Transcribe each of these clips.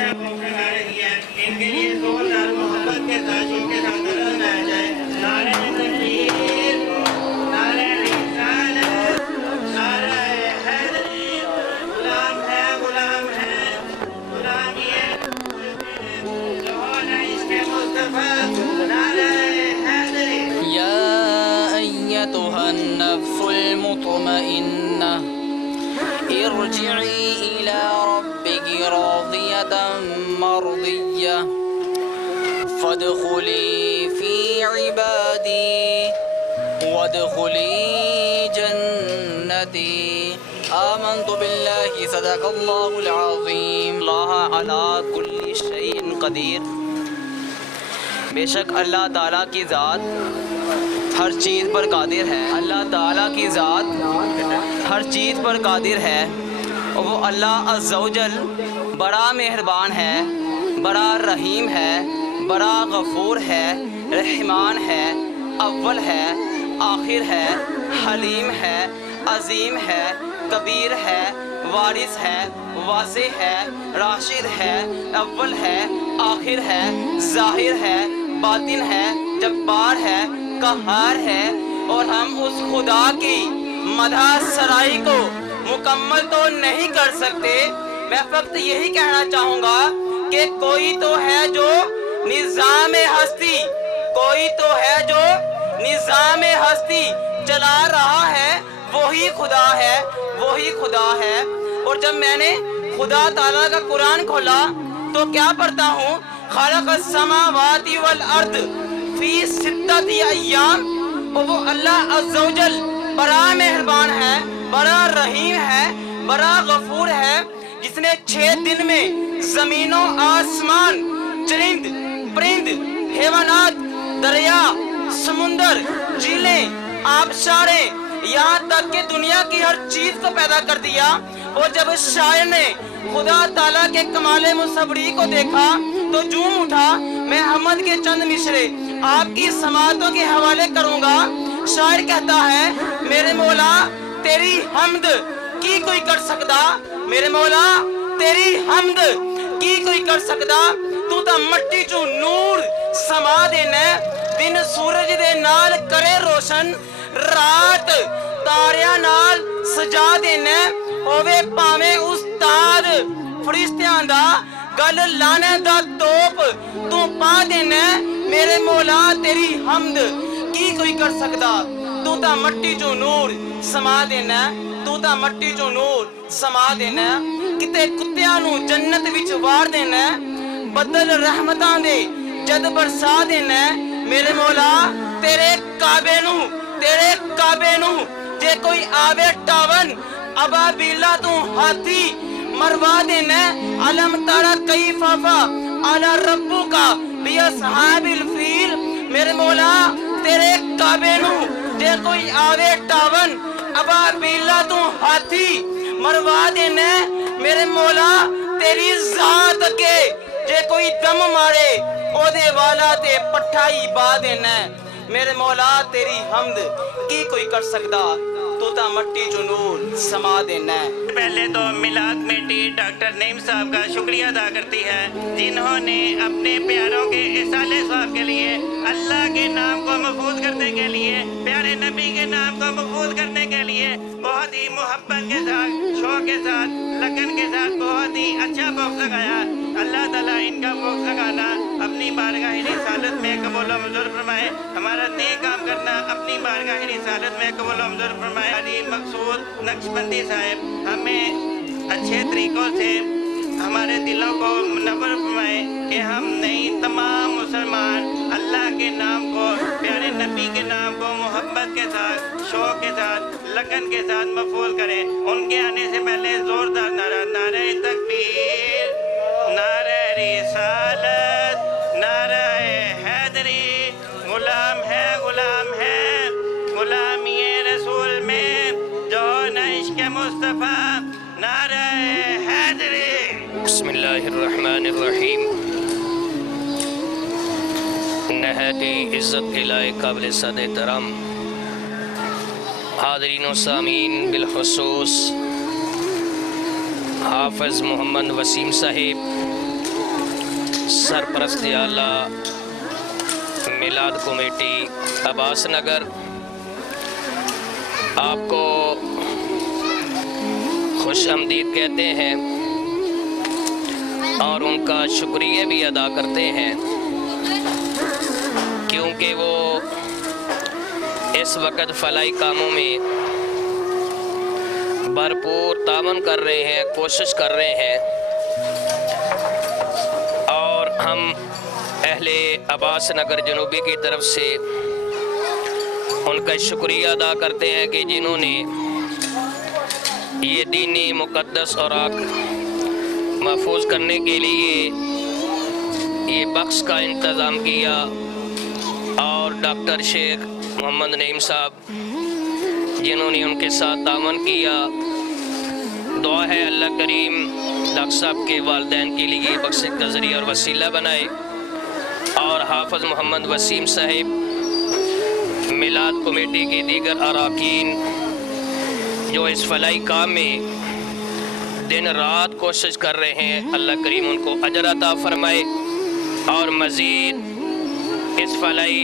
اچھا بھوک لگا رہی ہے، ان کے لیے زوردار محبت کے ساتھ شوق کے ساتھ درود منایا جائے۔ نعرہ تکبیر، نعرہ رسالت، نعرہ حیدری، غلام ہے غلام ہے غلامی ہے جوان عشق مصطفیٰ، نعرہ حیدری۔ یا ایتها النفس المطمئنہ ارجعی الی ربک راضیة مرضیہ فادخلی فی عبادی وادخلی جنتی آمنت باللہ صدق اللہ العظیم۔ اللہ علی کل شیء قدیر۔ بے شک اللہ تعالیٰ کی ذات ہر چیز پر قادر ہے۔ اللہ تعالیٰ کی ذات ہر چیز پر قادر ہے، اور وہ اللہ عز و جل بڑا مہربان ہے، بڑا رحیم ہے، بڑا غفور ہے، رحمان ہے، اول ہے، آخر ہے، حلیم ہے، عظیم ہے، کبیر ہے، وارث ہے، واضح ہے، راشد ہے، اول ہے، آخر ہے، ظاہر ہے، باطن ہے، جبار ہے، قہار ہے۔ اور ہم اس خدا کی مدح سرائی کو مکمل تو نہیں کر سکتے، میں فقط یہی کہنا چاہوں گا کہ کوئی تو ہے جو نظام ہستی، کوئی تو ہے جو نظام ہستی چلا رہا ہے، وہی خدا ہے، وہی خدا ہے۔ اور جب میں نے خدا تعالیٰ کا قرآن کھولا تو کیا پڑھتا ہوں؟ خلق السماوات والارض فی ستۃ ایام۔ اور وہ اللہ عز و جل بڑا مہربان ہے، بڑا رحیم ہے، بڑا غفور ہے، جس نے 6 دن میں زمین و آسمان، چرند پرند، حیوانات، دریا، سمندر، جھیلیں، آبشاریں، یہاں تک کہ دنیا کی ہر چیز کو پیدا کر دیا۔ اور جب شاعر نے خدا تعالیٰ کے کمال مصوری کو دیکھا تو جھوم اٹھا۔ میں حمد کے چند مشرے آپ کی سماعتوں کے حوالے کروں گا۔ شاعر کہتا ہے، میرے مولا تیری حمد کی کوئی کر سکدا، میرے مولا تیری حمد کی کوئی کر سکدا، تو تا مٹی چوں نور سما دینا، دن سورج دے نال کرے روشن، رات تاریاں نال سجا دینا، ہووے پاویں استاد فرشتیاں دا، گل لانے دا توپ تو پا دینا، میرے مولا تیری حمد کی کوئی کر سکدا، تو تا مٹی چوں نور سما دینا، تو تا مٹی چوں نور سما دینا، کتے کتیاں نو جنت وچ وار دینا، بدل رحمتاں دے جد برسا دینا، میرے مولا تیرے کعبے نو جے کوئی آوے ٹاون، ابابیلا تو ہاتھی مروا دینا، علم تارا کیف افا علی ربک باصحاب الفیل، میرے مولا تیرے کعبے نو جے کوئی آوے ٹاون، ابابیلا تو ہاتھی مروا دینا، میرے مولا تیری ذات کے جے کوئی دم مارے او دے والا تے پٹھائی با دینا، میرے مولا تیری حمد کی کوئی کر سکدا، تو تا مٹی جو نور سما دینا ہے۔ پہلے تو میلاد کمیٹی ڈاکٹر نعیم صاحب کا شکریہ ادا کرتی ہے، جنہوں نے اپنے پیاروں کے اصالِ ثواب کے لیے، اللہ کے نام کو محفوظ کرنے کے لیے، پیارے نبی کے نام کو محفوظ کرنے کے لیے بہت ہی محبت کے ساتھ، شوق کے ساتھ، لگن کے ساتھ بہت ہی اچھا بوکس لگایا۔ اللہ تعالیٰ ان کا بوکس لگانا اپنی بارگاہ رسالت میں قبول و منظور فرمائے، ہمارا نیک کام کرنا اپنی بارگاہ رسالت میں قبول و منظور فرمائے۔ علی مقصود نقشبندی صاحب ہمیں اچھے طریقوں سے ہمارے دلوں کو منور فرمائے کہ ہم نہیں تمام مسلمان اللہ کے نام کو، پیارے نبی کے نام کو محبت کے ساتھ، شوق کے ساتھ، لگن کے ساتھ محفوظ کریں۔ ان کے آنے سے پہلے زوردار نعرہ، نعرہ تکبیر، نعرہ رسالت، نعرہ حیدری، غلام ہے غلام ہے غلامی رسول میں جو عشق مصطفیٰ، نعرہ حیدری۔ بسم اللہ الرحمن الرحیم۔ نہایت عزت کے لائق قابل صد احترام حاضرین و سامعین، بالخصوص حافظ محمد وسیم صاحب सरपरस्त आला मिलाद कमेटी अब्बास नगर आपको खुश आमदीद कहते हैं और उनका शुक्रिया भी अदा करते हैं, क्योंकि वो इस वक्त फलाई कामों में भरपूर तावन कर रहे हैं, कोशिश कर रहे हैं। और हम अहले अब्बास नगर जनूबी की तरफ से उनका शुक्रिया अदा करते हैं कि जिन्होंने ये दीनी मुक़द्दस और आग महफूज करने के लिए ये बख्श का इंतज़ाम किया। और डॉक्टर शेख मोहम्मद नईम साहब जिन्होंने उनके साथ तावन किया। दुआ है अल्लाह करीम डॉक्टर साहब के वालिदैन के लिए बख्शिश का ज़रिया और वसीला बनाए। और हाफ़िज़ मोहम्मद वसीम साहिब मिलाद कमेटी के दीगर अरकान जो इस फलाई काम में दिन रात कोशिश कर रहे हैं, अल्लाह करीम उनको अजर अता फरमाए और मज़ीद इस फलाई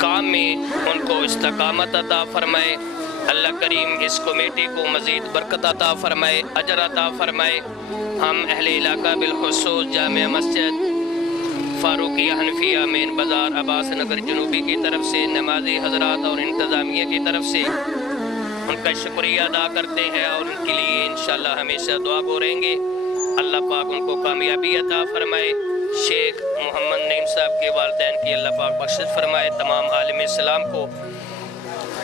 काम में उनको इस्तकामत अता फरमाए। अल्लाह करीम इस कमेटी को मज़ीद बरकत अता फरमाए, अजर अता फरमाए। हम अहले इलाका बिलखुसूस जामिया मस्जिद फ़ारूकी हनफिया मेन बाज़ार अब्बास नगर जनूबी की तरफ से नमाजी हज़रात और इंतज़ामिया की तरफ से उनका शुक्रिया अदा करते हैं और उनके लिए इंशाअल्लाह हमेशा दुआ गो रहेंगे। अल्लाह पाक उनको कामयाबी अता फरमाए। शेख मोहम्मद नईम साहब के वालिदैन की अल्लाह पाक बख्शिश फरमाए। तमाम आलिम इस्लाम को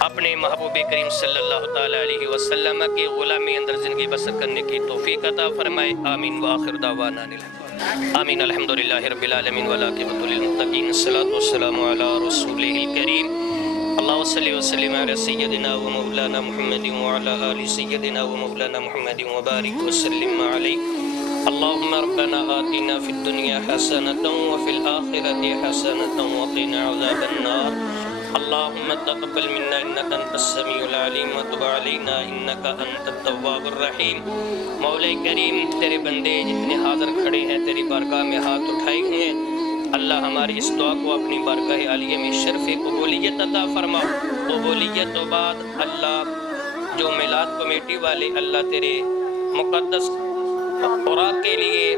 अपने महबूब करीम सल्लल्लाहु तआला अलैहि वसल्लम की गुलामी अंदर ज़िंदगी बसर करने की तौफीक अता फरमाए। आमीन व आखिर दावाना आमीन अल्हम्दुलिल्लाहि रब्बिल आलमीन व आक़िबतुल लिल मुत्तक़ीन। अस्सलातु वस्सलामु अला रसूलिहिल करीम। अल्लाहु सल्लि व सल्लिम अला सय्यदिना व मौलाना मुहम्मदिन व अला आलि सय्यदिना व मौलाना मुहम्मदिन व बारिक व सल्लिम अलैहि। अल्लाहुम्मा रब्बना आतिना फिद दुनिया हसनतन व फिल आखिरति हसनतन व क़िना अज़ाबन नार। अल्लाहुम्मा तक़ब्बल मिन्ना इन्नका अंतस समीउल अलीम व तुब अलैना इन्नका अंतत तव्वाबुर रहीम। मौला करीम तेरे बंदे जितने हाज़िर खड़े हैं तेरी बारगाह में हाथ उठाए हुए हैं, अल्लाह हमारी इस दुआ को अपनी बारगाह आलिया में शर्फ़ कबूलियत अता फरमा। कबूलियत तो बाद अल्लाह जो मिलाद कमेटी वाले अल्लाह तेरे मुक़द्दस औरात के लिए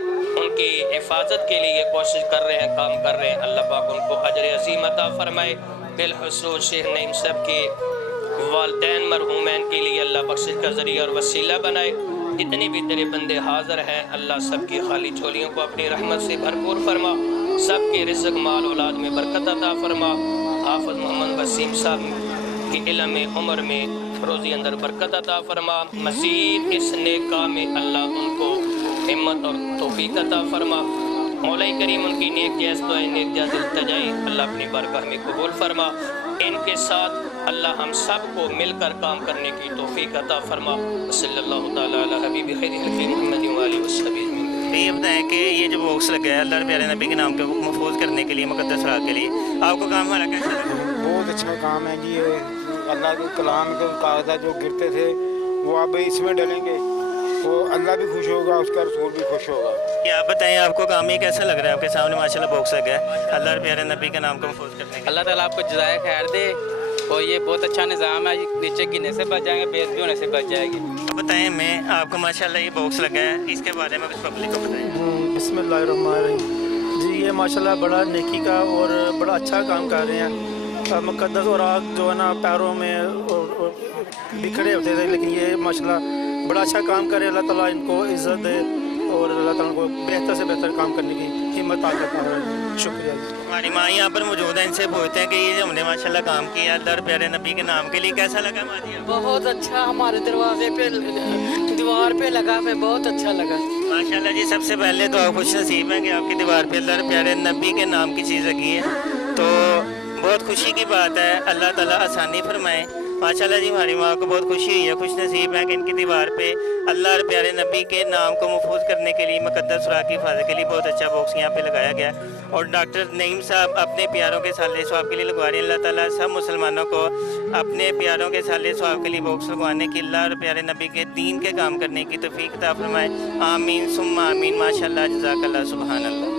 उनकी हिफाजत के लिए कोशिश कर रहे हैं, काम कर रहे हैं, अल्लाह पाक उनको अजर अज़ीम अता फरमाए। बिलखुसूस शेख नईम साहब के वालिदैन मरहूमैन के लिए अल्लाह बख्शिश का ज़रिया और वसीला बनाए। जितने भी तेरे बंदे हाज़िर हैं अल्लाह सबकी खाली झोलियों को अपनी रहमत से भरपूर फरमा, सबके रिज़्क़ माल औलाद में बरकत अता फरमा। हाफ़िज़ मोहम्मद वसीम साहब के इल्म उम्र में रोज़ी अंदर बरकत अता फरमा। मज़ीद इस नेक काम में अल्लाह उनको हिम्मत और तौफ़ीक़ अता फरमा। मौला करीम उनकी नेक जायज़ दुआएं नेक जायज़ इल्तिजाएं अल्लाह अपनी बारगाह में कबूल फरमा। इनके साथ अल्लाह हम सब को मिलकर काम करने की तौफ़ीक़ अता फरमा। सल्लल्लाहु तआला अला हबीबि खैरिल खल्क़ि मुहम्मद व आलिहि वसहबिहि। ये बताएं कि ये जो बॉक्स लगा है अल्लाह प्यारे नबी के नाम को महफूज करने के लिए मुक़द्दस राह के लिए आपको काम हमारा कैसा लगा? बहुत अच्छा काम है जी। ये अल्लाह के कलाम के कागज़ात जो गिरते थे वो अब इसमें डलेंगे, वो अल्लाह भी खुश होगा, उसका रसूल भी खुश होगा। क्या आप बताएं आपको काम ये कैसा लग रहा है? आपके सामने माशाल्लाह बॉक्स लगा है अल्लाह प्यारे नबी के नाम को महफूज करने के लिए। अल्लाह ताला आपको जज़ाए खैर दे और ये बहुत अच्छा निज़ाम है। नीचे गिरने से बच जाएंगे, बेइज्जती होने से बच जाएगी। बताएं मैं आपको माशाल्लाह ये बॉक्स लगा है, इसके बारे में कुछ पब्लिक को बताएं। बिस्मिल्लाहिर्रहमानिर्रहीम। जी ये माशाल्लाह बड़ा नेकी का और बड़ा अच्छा काम कर रहे हैं। मुक़द्दस और आग जो है ना पैरों में बिखरे होते थे, लेकिन ये माशाल्लाह बड़ा अच्छा काम करे। अल्लाह ताला इनको इज़्ज़त दे और अल्लाह ताला को बेहतर से बेहतर काम करने की हिम्मत अता फरमाए। शुक्रिया। हमारी माँ यहाँ पर मौजूद है, इनसे पूछते हैं कि ये जो हमने माशाल्लाह काम किया अल्लाह प्यारे नबी के नाम के लिए कैसा लगा माँ जी? बहुत अच्छा, हमारे दरवाजे पे दीवार पे लगा है, बहुत अच्छा लगा माशाल्लाह जी। सबसे पहले तो आप खुश नसीब हैं कि आपकी दीवार पे अल्लाह प्यारे नबी के नाम की चीज़ लगी है, तो बहुत खुशी की बात है। अल्लाह ताला आसानी फरमाए। माशाल्लाह जी हमारी माँ को बहुत खुशी हुई है, खुश नसीब है कि इनकी दीवार पे अल्लाह और प्यारे नबी के नाम को महफूज करने के लिए मुक़द्दस राह की हिफाज़त के लिए बहुत अच्छा बॉक्स यहाँ पे लगाया गया। और डॉक्टर नईम साहब अपने प्यारों के साले सवाब के लिए लगवा रहे हैं। अल्लाह ताला सब मुसलमानों को अपने प्यारों के साले सवाब के लिए बॉक्स लगवाने की, अल्लाह और प्यारे नबी के दीन के काम करने की तौफ़ीक़ अता फरमाए। आमीन सुम्मा आमीन। माशाल्लाह जज़ाकल्लाह सुबहानल्लाह।